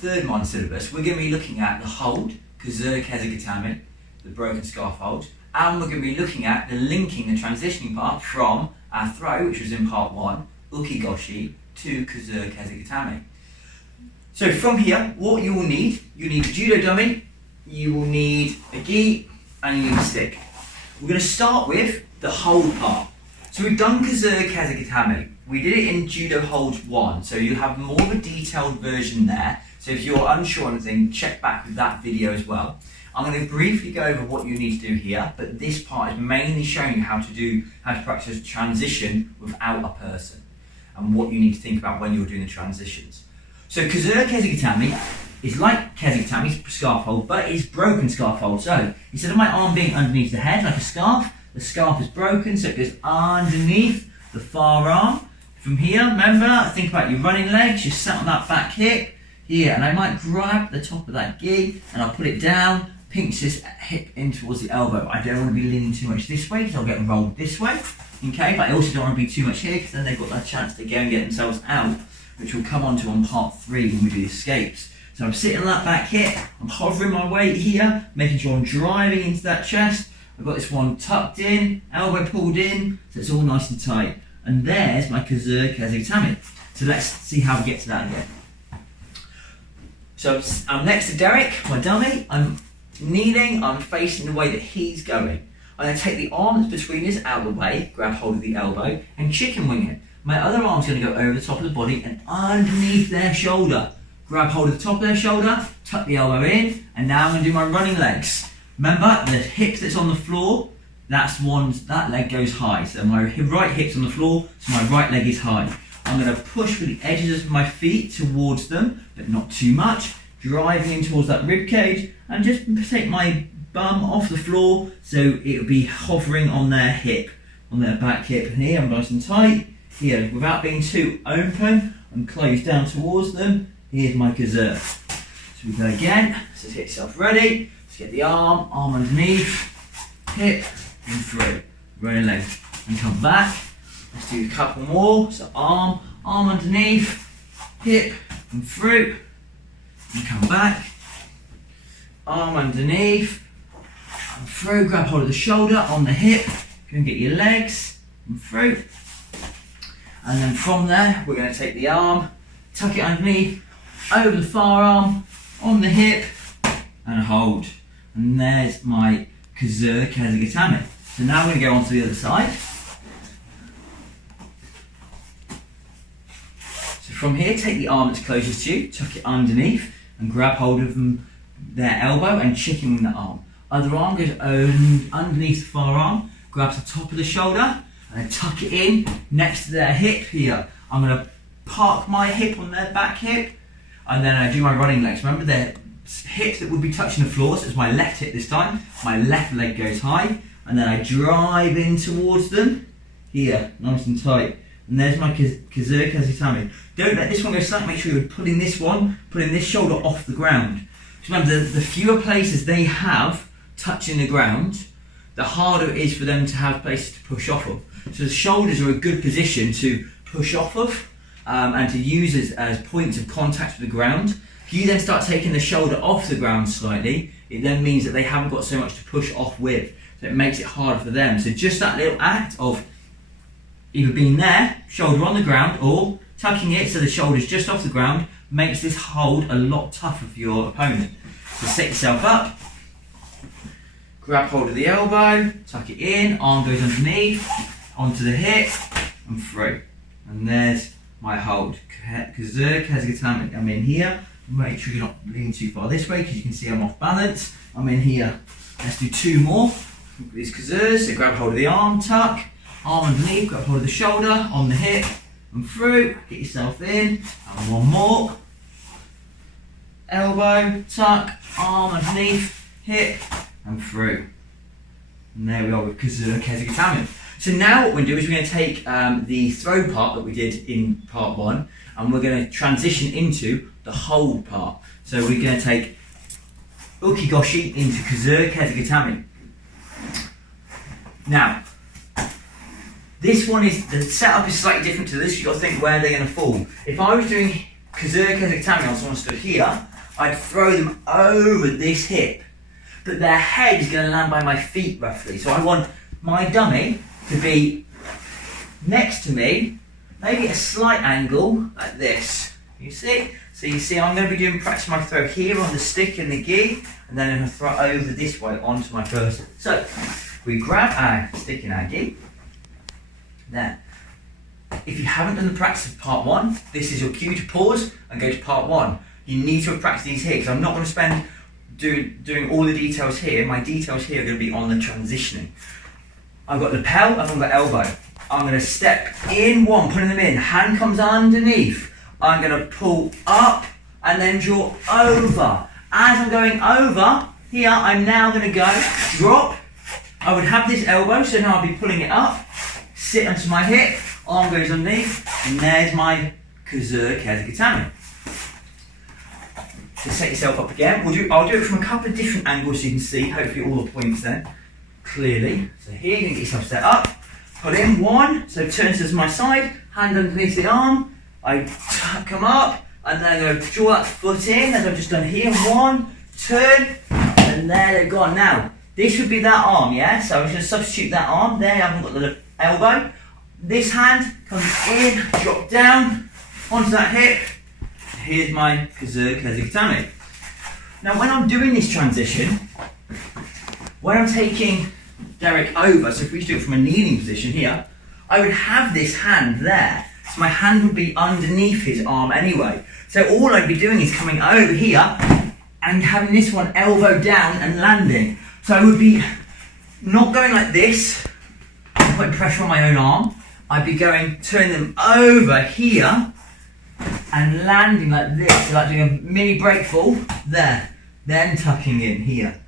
third Mon syllabus, we're going to be looking at the hold, Kuzure Kesa Gatame, the broken scarf hold, and we're going to be looking at the linking, the transitioning part from our throw, which was in part 1, Uki Goshi, to Kuzure Kesa Gatame. So from here, what you will need a judo dummy, you will need a gi, and you need a stick. We're going to start with the hold part. So we've done Kuzure Kesa Gatame. We did it in Judo Hold 1, so you have more of a detailed version there. So if you're unsure on anything, check back with that video as well. I'm going to briefly go over what you need to do here, but this part is mainly showing you how to practice transition without a person, and what you need to think about when you're doing the transitions. So Kuzure Kesa Gatame is like Kesa Gatame's scarf hold, but it's broken scarf hold. So instead of my arm being underneath the head like a scarf, the scarf is broken, so it goes underneath the far arm. From here, remember, think about your running legs, you're sat on that back hip here, and I might grab the top of that gi and I'll put it down, pinch this hip in towards the elbow. I don't want to be leaning too much this way because I'll get rolled this way, okay? But I also don't want to be too much here because then they've got that chance to go and get themselves out, which we'll come on to on part 3 when we do the escapes. So I'm sitting on that back hip, I'm hovering my weight here, making sure I'm driving into that chest. I've got this one tucked in, elbow pulled in, so it's all nice and tight. And there's my Kuzure Kesa Gatame. So let's see how we get to that again. So I'm next to Derek, my dummy. I'm kneeling, I'm facing the way that he's going. I'm going to take the arm that's between us out of the way, grab hold of the elbow, and chicken wing it. My other arm's going to go over the top of the body and underneath their shoulder. Grab hold of the top of their shoulder, tuck the elbow in, and now I'm going to do my running legs. Remember, the hip that's on the floor, that leg goes high. So my right hip's on the floor, so my right leg is high. I'm going to push with the edges of my feet towards them, but not too much, driving in towards that rib cage, and just take my bum off the floor so it'll be hovering on their hip, on their back hip. And here I'm nice and tight, here, without being too open and closed down towards them. Here's my Kuzure. So we go again, so get yourself ready, let's get the arm underneath, hip, and through, running legs, and come back. Let's do a couple more. So arm underneath, hip, and through, and come back. Arm underneath, and through. Grab hold of the shoulder on the hip. Go and get your legs, and through. And then from there, we're going to take the arm, tuck it underneath, over the far arm, on the hip, and hold. And there's my Kuzure Kesa Gatame. So now we're going to go on to the other side. So from here, take the arm that's closest to you, tuck it underneath, and grab hold of their elbow and chicken wing the arm. Other arm goes underneath the far arm, grabs the top of the shoulder, and then tuck it in next to their hip here. I'm going to park my hip on their back hip, and then I do my running legs. Remember, their hips that would be touching the floor, so it's my left hip this time. My left leg goes high, and then I drive in towards them. Here, nice and tight. And there's my Kuzure Kesa Gatame. Don't let this one go slack, make sure you're pulling this shoulder off the ground. So remember, the fewer places they have touching the ground, the harder it is for them to have places to push off of. So the shoulders are a good position to push off of, and to use as points of contact with the ground. If you then start taking the shoulder off the ground slightly, it then means that they haven't got so much to push off with. So it makes it harder for them. So just that little act of either being there, shoulder on the ground, or tucking it so the shoulder's just off the ground, makes this hold a lot tougher for your opponent. So set yourself up, grab hold of the elbow, tuck it in, arm goes underneath, onto the hip, and through. And there's my hold. Kuzure Kesa Gatame. I'm in here. Make sure you're not leaning too far this way because you can see I'm off balance. I'm in here. Let's do 2 more. These Kuzures. So grab hold of the arm, tuck, arm underneath, grab hold of the shoulder, on the hip, and through. Get yourself in. And 1 more. Elbow, tuck, arm underneath, hip, and through. And there we are with Kuzure Kesa Gatame. So now what we're going to do is we're going to take the throw part that we did in part 1, and we're going to transition into the hold part. So we're going to take Uki Goshi into Kuzure Kesa Gatame. Now, this one the setup is slightly different to this. You've got to think where they're going to fall. If I was doing Kuzure Kesa Gatame on someone stood here, I'd throw them over this hip, but their head is going to land by my feet roughly. So I want my dummy to be next to me, maybe at a slight angle like this. You see? So you see I'm going to be doing practice my throw here on the stick and the gi, and then I'm going to throw over this way onto my person. So we grab our stick and our gi. Then, if you haven't done the practice of part 1, this is your cue to pause and go to part 1. You need to have practiced these here, because I'm not going to spend doing all the details here. My details here are going to be on the transitioning. I've got lapel, I've got elbow. I'm going to step in 1, putting them in. Hand comes underneath. I'm going to pull up and then draw over. As I'm going over, here I'm now going to go drop. I would have this elbow, so now I'll be pulling it up. Sit onto my hip, arm goes underneath, and there's my Kuzure Kesa Gatame. So set yourself up again. I'll do it from a couple of different angles so you can see, hopefully all the points then, clearly. So here you can get yourself set up. Put in 1, so turn to my side, hand underneath the arm. I come up, and then I'm going to draw that foot in, as I've just done here. 1, turn, and there they're gone. Now, this would be that arm, yeah? So I'm just going to substitute that arm. There, I haven't got the elbow. This hand comes in, drop down, onto that hip. Here's my Kuzure Kesa Gatame. Now when I'm doing this transition, when I'm taking Derek over, so if we do it from a kneeling position here, I would have this hand there. So my hand would be underneath his arm anyway. So all I'd be doing is coming over here and having this one elbow down and landing. So I would be not going like this, putting pressure on my own arm. I'd be turning them over here and landing like this, so like doing a mini break fall there, then tucking in here.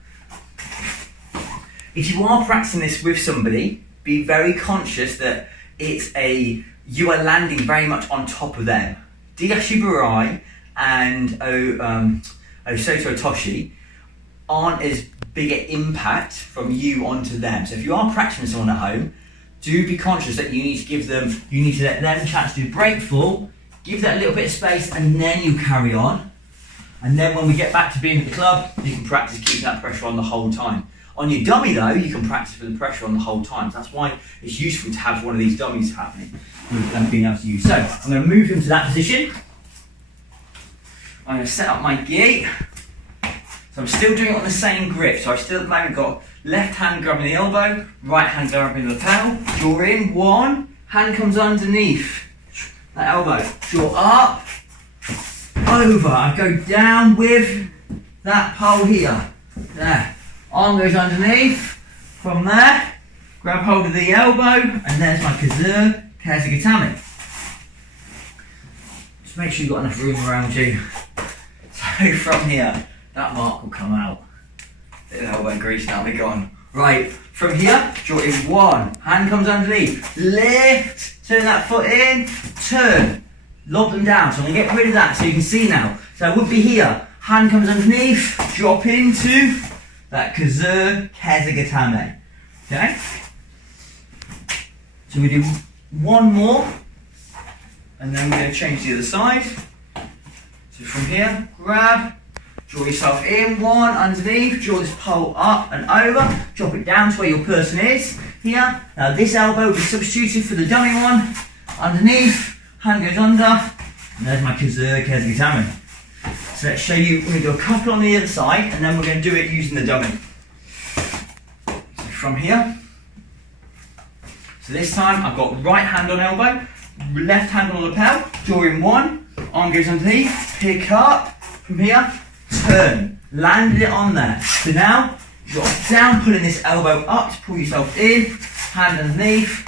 If you are practicing this with somebody, be very conscious that you are landing very much on top of them. Diashiburai and Osoto Toshi aren't as big an impact from you onto them. So if you are practicing someone at home, do be conscious that you need to let them chance to do break fall, give that a little bit of space, and then you carry on. And then when we get back to being at the club, you can practice keeping that pressure on the whole time. On your dummy though, you can practice with the pressure on the whole time. So that's why it's useful to have one of these dummies happening and being able to use. So I'm going to move him to that position. I'm going to set up my gi. So I'm still doing it on the same grip. So I've still at the moment got left hand grabbing the elbow, right hand grabbing the lapel. Draw in 1, hand comes underneath that elbow. Draw up, over. I go down with that pole here. There. Arm goes underneath. From there, grab hold of the elbow, and there's my Kuzure Kesa Gatame. Just make sure you've got enough room around you. So from here, that mark will come out. Bit of elbow grease, that'll be gone. Right, from here, draw in 1. Hand comes underneath. Lift, turn that foot in, turn. Lob them down, so I'm going to get rid of that so you can see now. So I would be here. Hand comes underneath, drop into that Kuzure Kesa Gatame. Okay? So we do 1 more, and then we're going to change to the other side. So from here, grab, draw yourself in, 1 underneath, draw this pole up and over, drop it down to where your person is. Here, now this elbow will be substituted for the dummy one, underneath, hand goes under, and there's my Kuzure Kesa Gatame. So let's show you, we're going to do a couple on the other side, and then we're going to do it using the dummy. So from here, so this time I've got right hand on elbow, left hand on lapel, draw in 1, arm goes underneath, pick up, from here, turn, landed it on there. So now, drop down, pulling this elbow up to pull yourself in, hand underneath,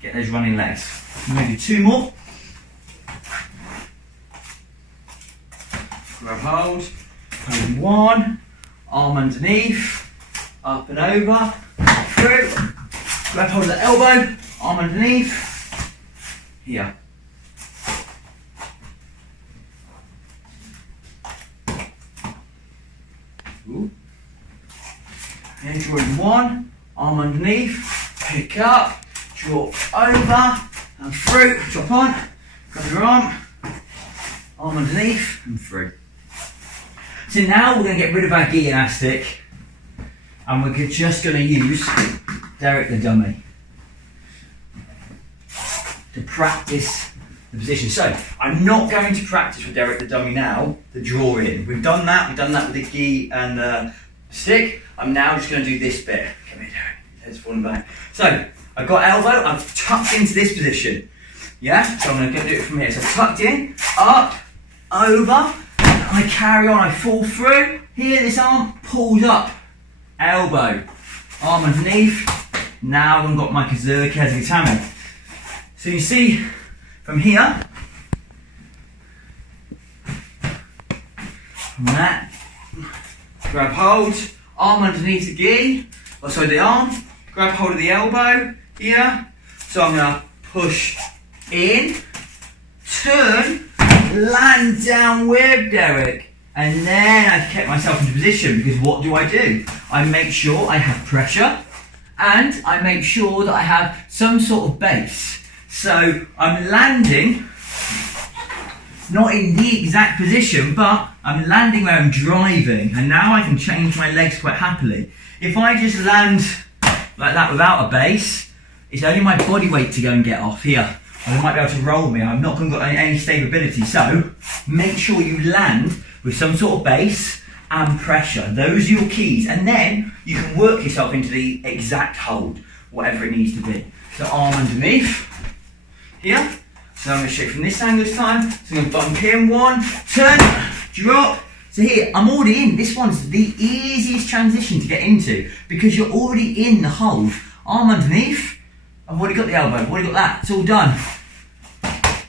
get those running legs. I'm going to do 2 more. Grab hold, hold 1, arm underneath, up and over, through, grab hold of the elbow, arm underneath, here. Ooh. And draw in 1, arm underneath, pick up, draw over, and through, drop on, grab your arm underneath, and through. So now we're going to get rid of our gi elastic and we're just going to use Derek the dummy to practice the position. So I'm not going to practice with Derek the dummy now, the draw in. We've done that with the gi and the stick. I'm now just going to do this bit. Come here, Derek. Head's falling back. So I've got elbow, I've tucked into this position. Yeah? So I'm going to do it from here. So tucked in, up, over, I carry on, I fall through. Here, this arm pulls up. Elbow, arm underneath. Now I've got my Kuzure Kesa Gatame. So you see from here, from that, grab hold, arm underneath the gi, the arm, grab hold of the elbow here. So I'm going to push in, turn, land down with Derek. And then I kept myself into position because what do? I make sure I have pressure and I make sure that I have some sort of base. So I'm landing, not in the exact position, but I'm landing where I'm driving. And now I can change my legs quite happily. If I just land like that without a base, it's only my body weight to go and get off here. And they might be able to roll me. I'm not going to get any stability. So make sure you land with some sort of base and pressure. Those are your keys. And then you can work yourself into the exact hold, whatever it needs to be. So arm underneath here. So I'm going to show you from this angle this time. So I'm going to bump in, one, turn, drop. So here, I'm already in. This one's the easiest transition to get into because you're already in the hold. Arm underneath. I've already got the elbow, I've already got that. It's all done.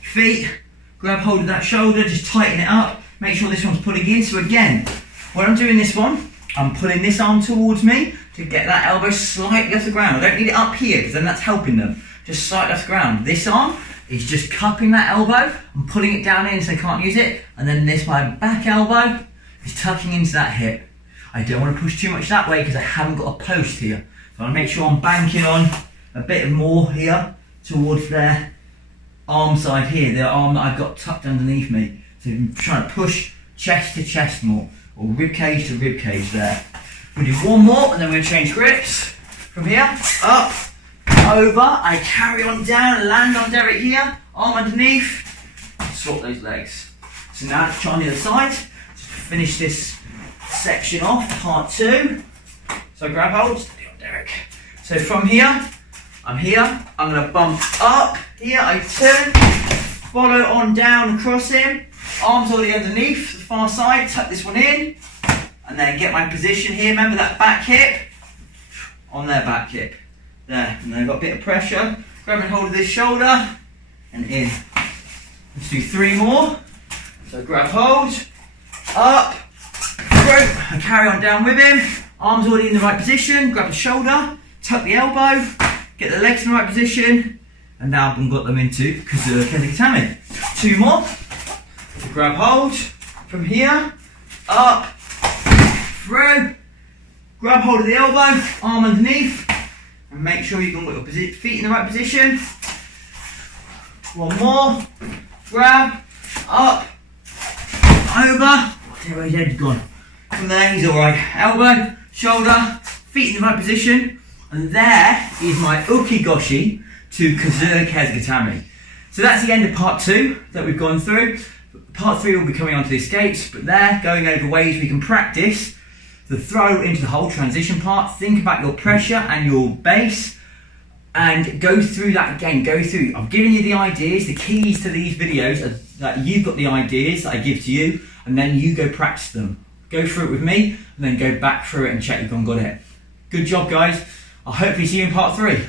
Feet, grab hold of that shoulder, just tighten it up. Make sure this one's pulling in. So again, when I'm doing this one, I'm pulling this arm towards me to get that elbow slightly off the ground. I don't need it up here because then that's helping them. Just slightly off the ground. This arm is just cupping that elbow and pulling it down in so they can't use it. And then this, my back elbow, is tucking into that hip. I don't want to push too much that way because I haven't got a post here. So I want to make sure I'm banking on a bit more here towards their arm side here, the arm that I've got tucked underneath me. So I'm trying to push chest to chest more, or rib cage to rib cage there. We'll do one more and then we're going to change grips. From here, up, over, I carry on down, land on Derek here, arm underneath, swap those legs. So now let's try on the other side. To finish this section off, part 2. So grab hold, steady on Derek. So from here, I'm here, I'm going to bump up, here I turn, follow on down across him, arms already underneath the far side, tuck this one in, and then get my position here, remember that back hip, on their back hip, there, and then I've got a bit of pressure, grabbing hold of this shoulder, and in. Let's do 3 more, so grab hold, up, through, and carry on down with him, arms already in the right position, grab the shoulder, tuck the elbow, get the legs in the right position, and now I've got them into Kuzure Kesa Gatame. 2 more. So grab hold from here, up, through, grab hold of the elbow, arm underneath, and make sure you've got your feet in the right position. 1 more. Grab, up, over. Where his head's gone. From there, he's alright. Elbow, shoulder, feet in the right position. And there is my Uki Goshi to Kuzure Kesa Gatame. So that's the end of part 2 that we've gone through. Part 3 will be coming on to the escapes, but there, going over ways we can practice the throw into the whole transition part. Think about your pressure and your base and go through that again. Go through. I've given you the ideas, the keys to these videos are that you've got the ideas that I give to you, and then you go practice them. Go through it with me, and then go back through it and check you've got it. Good job, guys. I'll hopefully see you in part 3.